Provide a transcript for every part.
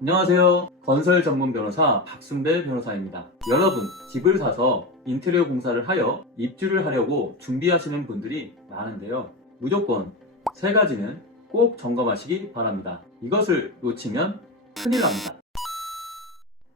안녕하세요. 건설 전문 변호사 박순배 변호사입니다. 여러분, 집을 사서 인테리어 공사를 하여 입주를 하려고 준비하시는 분들이 많은데요. 무조건 세 가지는 꼭 점검하시기 바랍니다. 이것을 놓치면 큰일 납니다.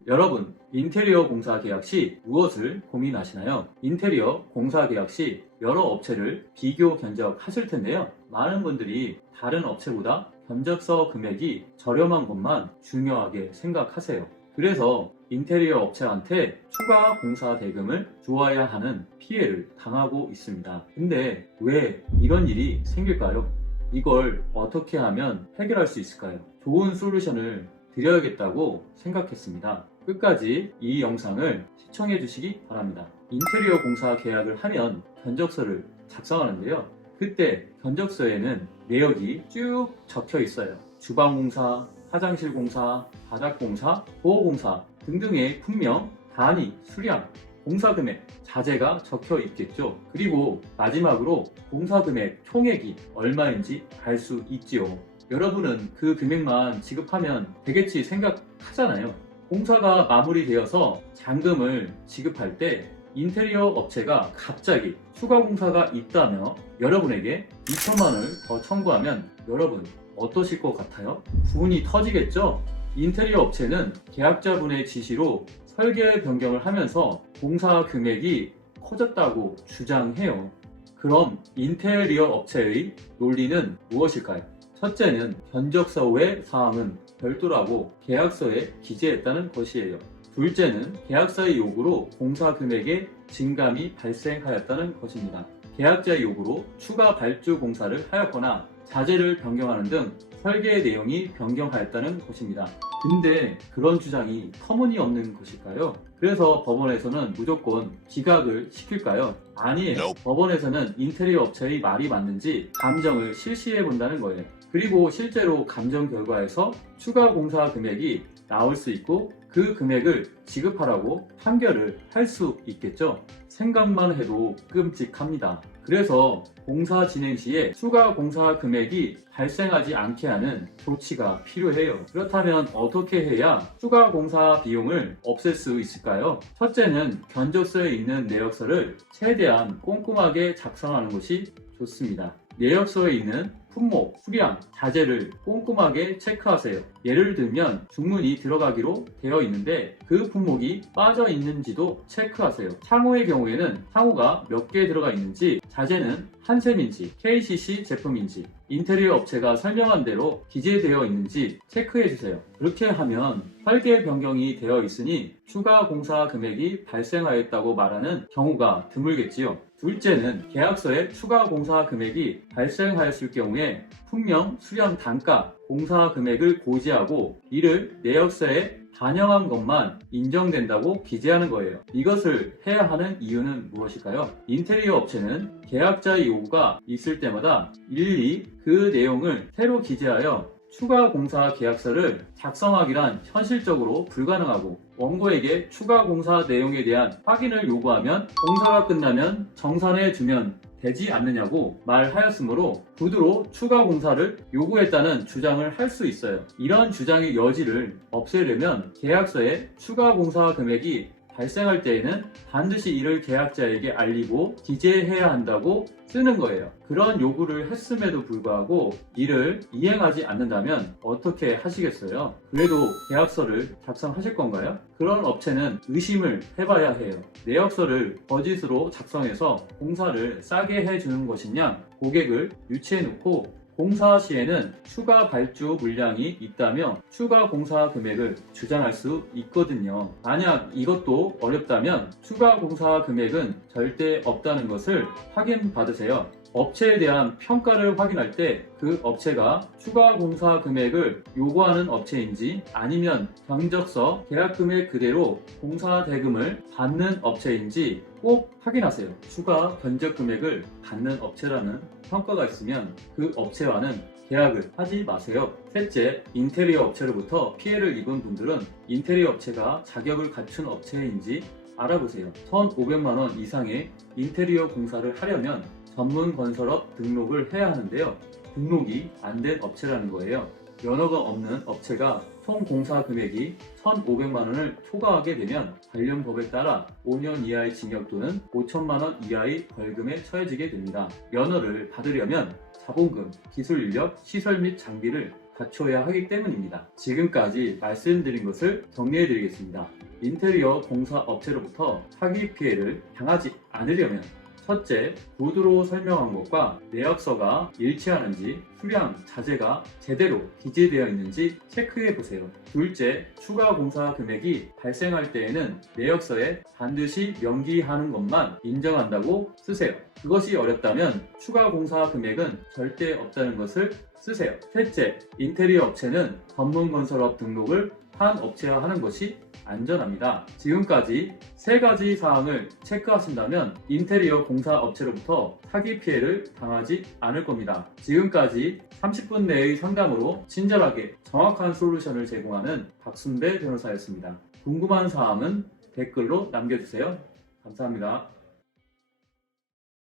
여러분, 인테리어 공사 계약 시 무엇을 고민하시나요? 인테리어 공사 계약 시 여러 업체를 비교 견적하실 텐데요. 많은 분들이 다른 업체보다 견적서 금액이 저렴한 것만 중요하게 생각하세요. 그래서 인테리어 업체한테 추가 공사 대금을 줘야 하는 피해를 당하고 있습니다. 근데 왜 이런 일이 생길까요? 이걸 어떻게 하면 해결할 수 있을까요? 좋은 솔루션을 드려야겠다고 생각했습니다. 끝까지 이 영상을 시청해 주시기 바랍니다. 인테리어 공사 계약을 하면 견적서를 작성하는데요. 그때 견적서에는 내역이 쭉 적혀 있어요. 주방공사, 화장실공사, 바닥공사, 도어공사 등등의 품명, 단위, 수량, 공사금액, 자재가 적혀 있겠죠. 그리고 마지막으로 공사금액 총액이 얼마인지 알 수 있지요. 여러분은 그 금액만 지급하면 되겠지 생각하잖아요. 공사가 마무리되어서 잔금을 지급할 때 인테리어 업체가 갑자기 추가 공사가 있다며 여러분에게 2천만 원을 더 청구하면 여러분 어떠실 것 같아요? 분이 터지겠죠? 인테리어 업체는 계약자분의 지시로 설계 변경을 하면서 공사 금액이 커졌다고 주장해요. 그럼 인테리어 업체의 논리는 무엇일까요? 첫째는 견적서 외 사항은 별도라고 계약서에 기재했다는 것이에요. 둘째는 계약서의 요구로 공사 금액의 증감이 발생하였다는 것입니다. 계약자의 요구로 추가 발주 공사를 하였거나 자재를 변경하는 등 설계 내용이 변경하였다는 것입니다. 근데 그런 주장이 터무니없는 것일까요? 그래서 법원에서는 무조건 기각을 시킬까요? 아니에요. 법원에서는 인테리어 업체의 말이 맞는지 감정을 실시해 본다는 거예요. 그리고 실제로 감정 결과에서 추가 공사 금액이 나올 수 있고 그 금액을 지급하라고 판결을 할 수 있겠죠. 생각만 해도 끔찍합니다. 그래서 공사 진행 시에 추가 공사 금액이 발생하지 않게 하는 조치가 필요해요. 그렇다면 어떻게 해야 추가 공사 비용을 없앨 수 있을까요? 첫째는 견적서에 있는 내역서를 최대한 꼼꼼하게 작성하는 것이 좋습니다. 내역서에 있는 품목, 수량, 자재를 꼼꼼하게 체크하세요. 예를 들면 중문이 들어가기로 되어 있는데 그 품목이 빠져 있는지도 체크하세요. 창호의 경우에는 창호가 몇 개 들어가 있는지, 자재는 한샘인지, KCC 제품인지, 인테리어 업체가 설명한 대로 기재되어 있는지 체크해 주세요. 그렇게 하면 설계 변경이 되어 있으니 추가 공사 금액이 발생하였다고 말하는 경우가 드물겠지요. 둘째는 계약서에 추가 공사 금액이 발생하였을 경우에 품명, 수량, 단가, 공사 금액을 고지하고 이를 내역서에 반영한 것만 인정된다고 기재하는 거예요. 이것을 해야 하는 이유는 무엇일까요? 인테리어 업체는 계약자의 요구가 있을 때마다 일일이 그 내용을 새로 기재하여 추가 공사 계약서를 작성하기란 현실적으로 불가능하고 원고에게 추가 공사 내용에 대한 확인을 요구하면 공사가 끝나면 정산해 주면 되지 않느냐고 말하였으므로 구두로 추가 공사를 요구했다는 주장을 할 수 있어요. 이런 주장의 여지를 없애려면 계약서에 추가 공사 금액이 발생할 때에는 반드시 이를 계약자에게 알리고 기재해야 한다고 쓰는 거예요. 그런 요구를 했음에도 불구하고 이를 이행하지 않는다면 어떻게 하시겠어요? 그래도 계약서를 작성하실 건가요? 그런 업체는 의심을 해봐야 해요. 내역서를 거짓으로 작성해서 공사를 싸게 해주는 것이냐, 고객을 유치해놓고 공사 시에는 추가 발주 물량이 있다며 추가 공사 금액을 주장할 수 있거든요. 만약 이것도 어렵다면 추가 공사 금액은 절대 없다는 것을 확인받으세요. 업체에 대한 평가를 확인할 때 그 업체가 추가 공사 금액을 요구하는 업체인지 아니면 견적서 계약 금액 그대로 공사 대금을 받는 업체인지 꼭 확인하세요. 추가 견적 금액을 받는 업체라는 평가가 있으면 그 업체와는 계약을 하지 마세요. 셋째, 인테리어 업체로부터 피해를 입은 분들은 인테리어 업체가 자격을 갖춘 업체인지 알아보세요. 1,500만 원 이상의 인테리어 공사를 하려면 전문 건설업 등록을 해야 하는데요. 등록이 안 된 업체라는 거예요. 면허가 없는 업체가 총 공사 금액이 1,500만 원을 초과하게 되면 관련 법에 따라 5년 이하의 징역 또는 5천만 원 이하의 벌금에 처해지게 됩니다. 면허를 받으려면 자본금, 기술 인력, 시설 및 장비를 갖춰야 하기 때문입니다. 지금까지 말씀드린 것을 정리해 드리겠습니다. 인테리어 공사 업체로부터 사기 피해를 당하지 않으려면 첫째, 구두로 설명한 것과 내역서가 일치하는지, 수량, 자재가 제대로 기재되어 있는지 체크해 보세요. 둘째, 추가 공사 금액이 발생할 때에는 내역서에 반드시 명기하는 것만 인정한다고 쓰세요. 그것이 어렵다면 추가 공사 금액은 절대 없다는 것을 쓰세요. 셋째, 인테리어 업체는 전문건설업 등록을 한 업체와 하는 것이 안전합니다. 지금까지 세 가지 사항을 체크하신다면 인테리어 공사 업체로부터 사기 피해를 당하지 않을 겁니다. 지금까지 30분 내의 상담으로 친절하게 정확한 솔루션을 제공하는 박순배 변호사였습니다. 궁금한 사항은 댓글로 남겨주세요. 감사합니다.